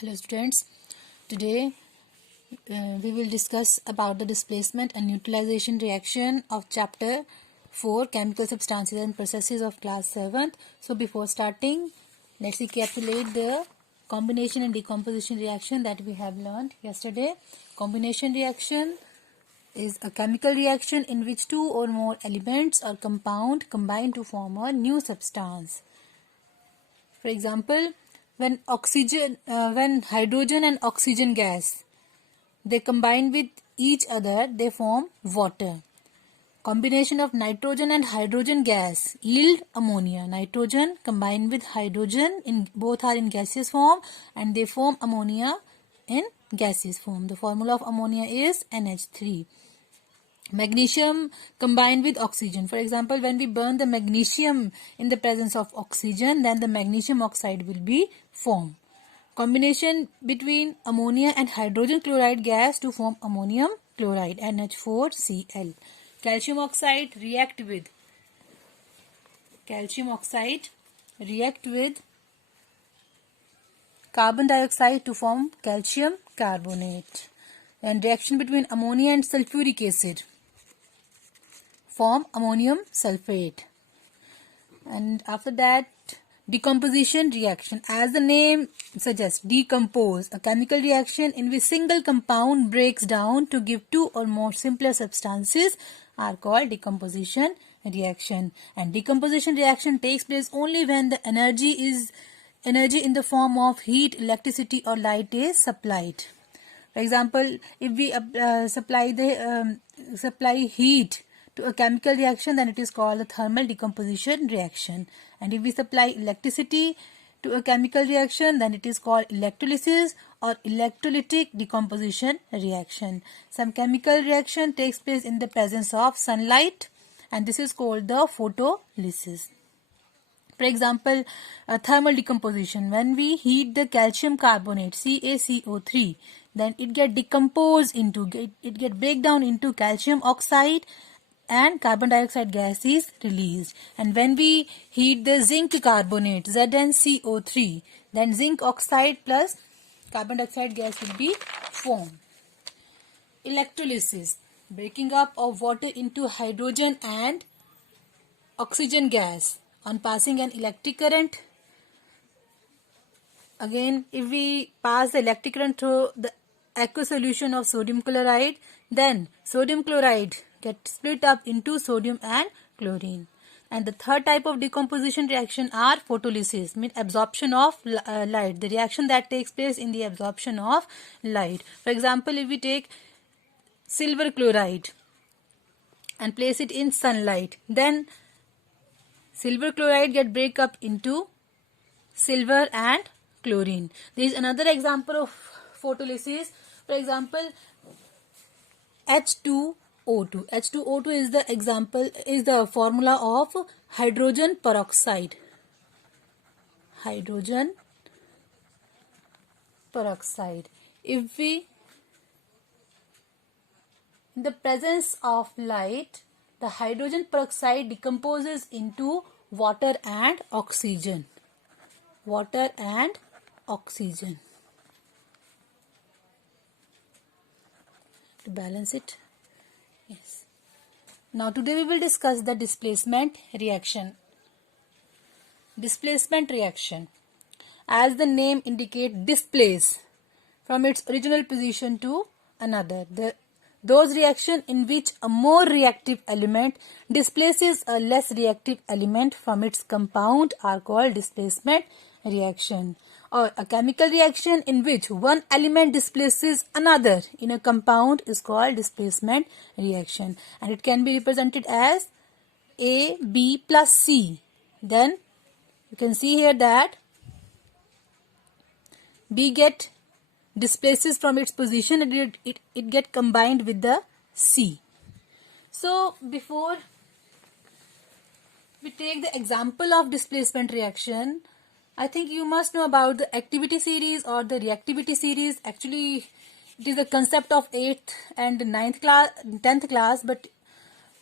Hello students, today we will discuss about the displacement and neutralization reaction of chapter 4 chemical substances and processes of class 7th. So before starting, let's recapitulate the combination and decomposition reaction that we have learned yesterday. Combination reaction is a chemical reaction in which two or more elements or compound combine to form a new substance. For example, when hydrogen and oxygen gas, they combine with each other, they form water. Combination of nitrogen and hydrogen gas yield ammonia. Nitrogen combined with hydrogen, both are in gaseous form, and they form ammonia in gaseous form. The formula of ammonia is NH3. Magnesium combined with oxygen. For example, when we burn the magnesium in the presence of oxygen, then the magnesium oxide will be formed. Combination between ammonia and hydrogen chloride gas to form ammonium chloride, NH4Cl. Calcium oxide react with carbon dioxide to form calcium carbonate. And reaction between ammonia and sulfuric acid form ammonium sulfate. And after that, decomposition reaction. As the name suggests, decompose. A chemical reaction in which single compound breaks down to give two or more simpler substances are called decomposition reaction. And decomposition reaction takes place only when the energy in the form of heat, electricity or light is supplied. For example, if we supply heat to a chemical reaction, then it is called a thermal decomposition reaction. And if we supply electricity to a chemical reaction, then it is called electrolysis or electrolytic decomposition reaction. Some chemical reaction takes place in the presence of sunlight, and this is called the photolysis. For example, thermal decomposition. When we heat the calcium carbonate, CaCO3, then it get break down into calcium oxide, and carbon dioxide gas is released. And when we heat the zinc carbonate, ZnCO3, then zinc oxide plus carbon dioxide gas will be formed. Electrolysis, breaking up of water into hydrogen and oxygen gas on passing an electric current. Again, if we pass the electric current through the aqueous solution of sodium chloride, then sodium chloride gets split up into sodium and chlorine. And the third type of decomposition reaction are photolysis, means absorption of light, the reaction that takes place in the absorption of light. For example, if we take silver chloride and place it in sunlight, then silver chloride get break up into silver and chlorine. There is another example of photolysis. For example, H2O2. H2O2 is the formula of hydrogen peroxide. Hydrogen peroxide. If we, in the presence of light, the hydrogen peroxide decomposes into water and oxygen. Water and oxygen. To balance it. Yes. Now today we will discuss the displacement reaction. Displacement reaction. As the name indicates, displace from its original position to another. Those reactions in which a more reactive element displaces a less reactive element from its compound are called displacement reaction. Or a chemical reaction in which one element displaces another in a compound is called displacement reaction. And it can be represented as A, B plus C. Then you can see here that B get displaces from its position and it get combined with the C. So before we take the example of displacement reaction, I think you must know about the activity series or the reactivity series. Actually, it is a concept of 8th and 10th class, but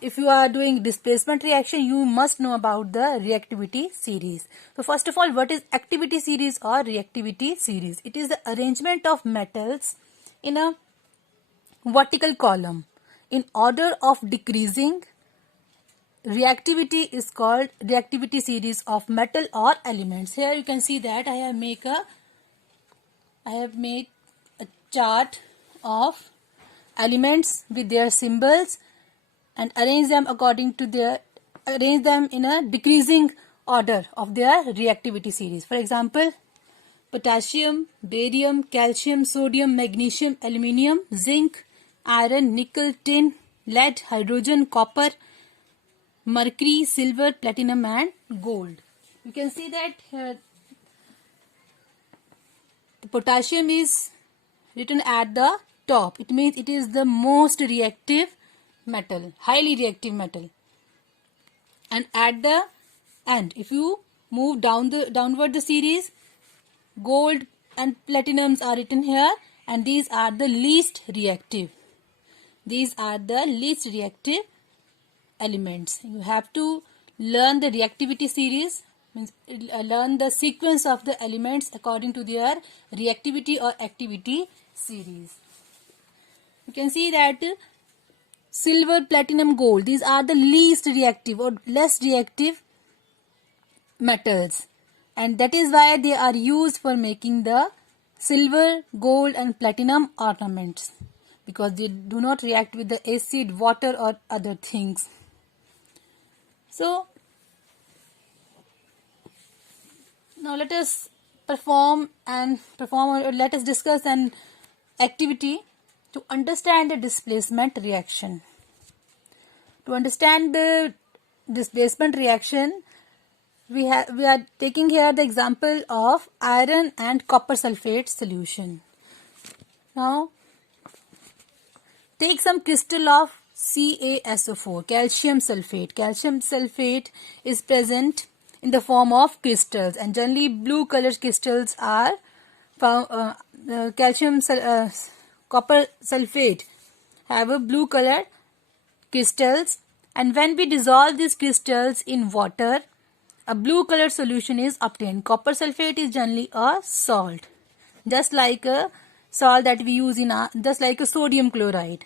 if you are doing displacement reaction, you must know about the reactivity series. So first of all, what is activity series or reactivity series? It is the arrangement of metals in a vertical column in order of decreasing. Reactivity is called reactivity series of metal or elements. Here you can see that I have made a chart of elements with their symbols and arrange them in a decreasing order of their reactivity series. For example, potassium, barium, calcium, sodium, magnesium, aluminium, zinc, iron, nickel, tin, lead, hydrogen, copper, mercury, silver, platinum and gold. You can see that here the potassium is written at the top. It means it is the most reactive metal, highly reactive metal. And at the end, if you move downward the series, gold and platinums are written here, and these are the least reactive. These are the least reactive elements. You have to learn the reactivity series, means learn the sequence of the elements according to their reactivity or activity series. You can see that silver, platinum, gold, these are the least reactive or less reactive metals, and that is why they are used for making the silver, gold and platinum ornaments, because they do not react with the acid, water or other things. So now let us let us discuss an activity to understand the displacement reaction. To understand the displacement reaction, we are taking here the example of iron and copper sulfate solution. Now take some crystal of CaSO4, calcium sulfate. Calcium sulfate is present in the form of crystals, and generally blue colored crystals are found. Copper sulfate have a blue colored crystals, and when we dissolve these crystals in water, a blue colored solution is obtained. Copper sulfate is generally a salt, just like a salt that we use just like a sodium chloride.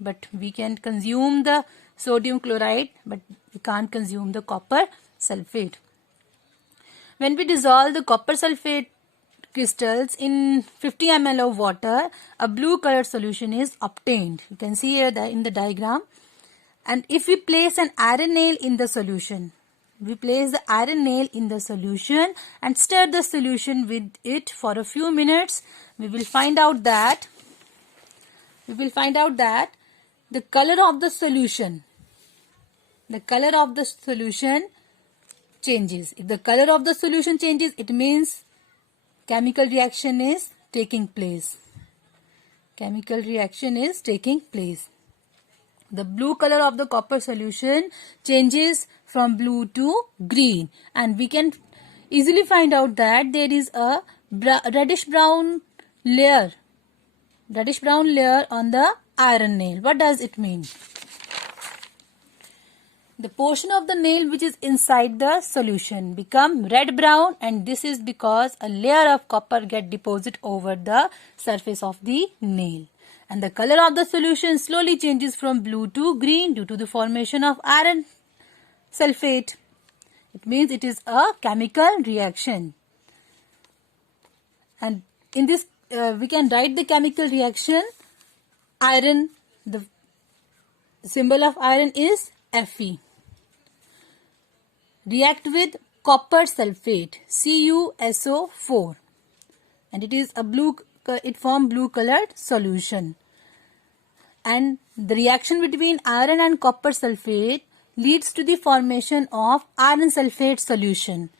But we can consume the sodium chloride, but we can't consume the copper sulfate. When we dissolve the copper sulfate crystals in 50 ml of water, a blue colored solution is obtained. You can see here in the diagram. And if we place an iron nail in the solution, and stir the solution with it for a few minutes, we will find out that the color of the solution changes. If the color of the solution changes, it means chemical reaction is taking place. The blue color of the copper solution changes from blue to green, and we can easily find out that there is a reddish brown layer on the iron nail. What does it mean? The portion of the nail which is inside the solution become red brown, and this is because a layer of copper get deposited over the surface of the nail. And the color of the solution slowly changes from blue to green due to the formation of iron sulfate. It means it is a chemical reaction. And in this we can write the chemical reaction. Iron, the symbol of iron is Fe. React with copper sulfate, CuSO4, and it forms blue colored solution. And the reaction between iron and copper sulfate leads to the formation of iron sulfate solution,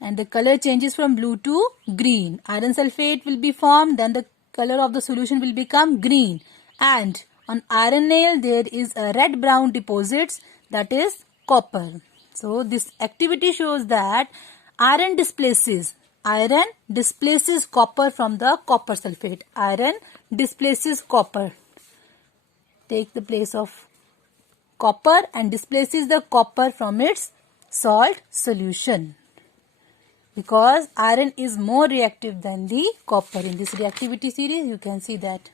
and the color changes from blue to green. Iron sulfate will be formed, then the color of the solution will become green, and on iron nail there is a red brown deposits, that is copper. So this activity shows that iron displaces copper from the copper sulfate. Iron displaces copper. takes the place of copper and displaces the copper from its salt solution. Because iron is more reactive than the copper. In this reactivity series, you can see that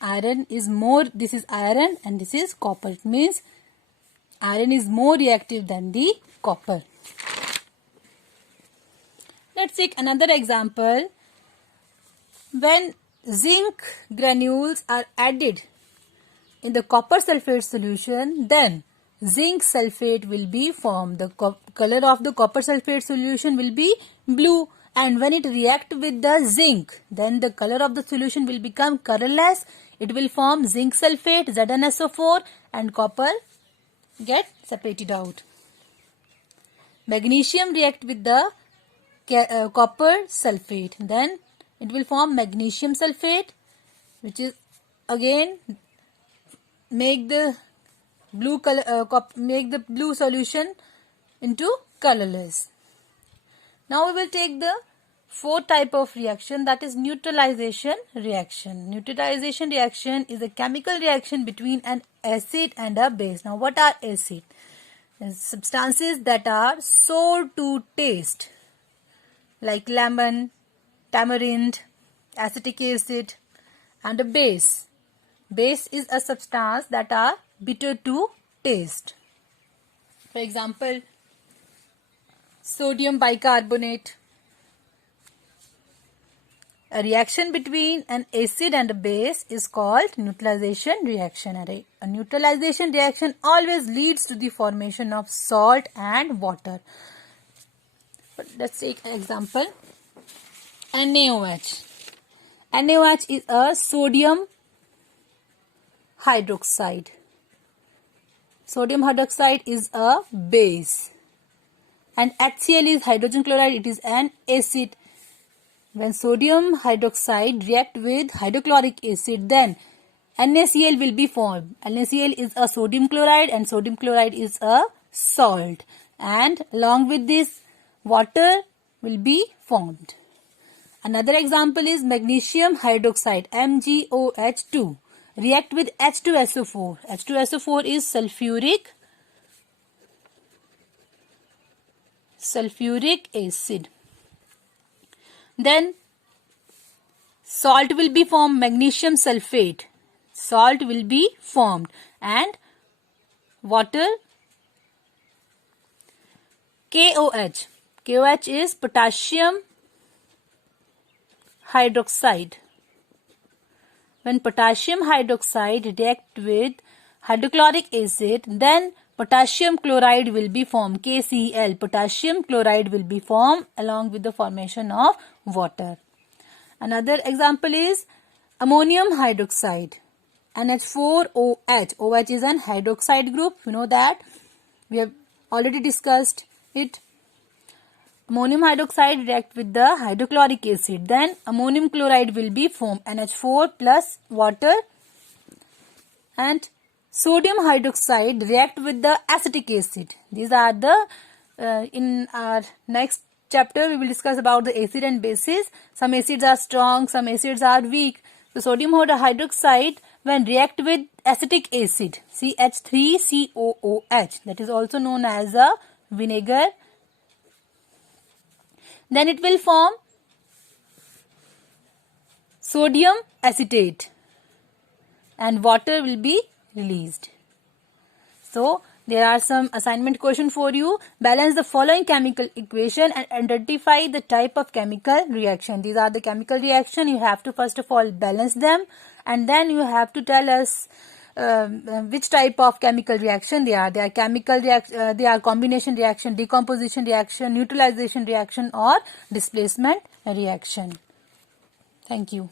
iron is more, this is iron and this is copper. It means iron is more reactive than the copper. Let's take another example. When zinc granules are added in the copper sulfate solution, then zinc sulfate will be formed. The color of the copper sulfate solution will be blue, and when it reacts with the zinc, then the color of the solution will become colorless. It will form zinc sulfate, ZnSO4, and copper get separated out. Magnesium react with the copper sulfate, then it will form magnesium sulfate, which is again make the blue color, make the blue solution into colorless. Now we will take the fourth type of reaction, that is neutralization reaction. Neutralization reaction is a chemical reaction between an acid and a base. Now what are acid? Substances that are sour to taste, like lemon, tamarind, acetic acid, and a base. Base is a substance that are bitter to taste. For example, sodium bicarbonate. A reaction between an acid and a base is called neutralization reaction. A neutralization reaction always leads to the formation of salt and water. But let's take an example. NaOH. NaOH is a sodium hydroxide. Sodium hydroxide is a base. And HCl is hydrogen chloride. It is an acid. When sodium hydroxide react with hydrochloric acid, then NaCl will be formed. NaCl is a sodium chloride and sodium chloride is a salt. And along with this, water will be formed. Another example is magnesium hydroxide, MgOH2. React with H2SO4. H2SO4 is sulfuric acid. Then salt will be formed, magnesium sulfate. Salt will be formed and water, KOH. KOH is potassium hydroxide. When potassium hydroxide react with hydrochloric acid, then potassium chloride will be formed, KCl. Potassium chloride will be formed along with the formation of water. Another example is ammonium hydroxide, NH4OH. OH is an hydroxide group. You know that. We have already discussed it. Ammonium hydroxide react with the hydrochloric acid. Then ammonium chloride will be formed, NH4 plus water. And sodium hydroxide react with the acetic acid. These are the, in our next chapter we will discuss about the acid and bases. Some acids are strong, some acids are weak. So sodium hydroxide when react with acetic acid, CH3COOH, that is also known as a vinegar, then it will form sodium acetate and water will be released. So there are some assignment questions for you. Balance the following chemical equation and identify the type of chemical reaction. These are the chemical reaction. You have to first of all balance them, and then you have to tell us which type of chemical reaction they are. They are chemical reaction, they are combination reaction, decomposition reaction, neutralization reaction, or displacement reaction. Thank you.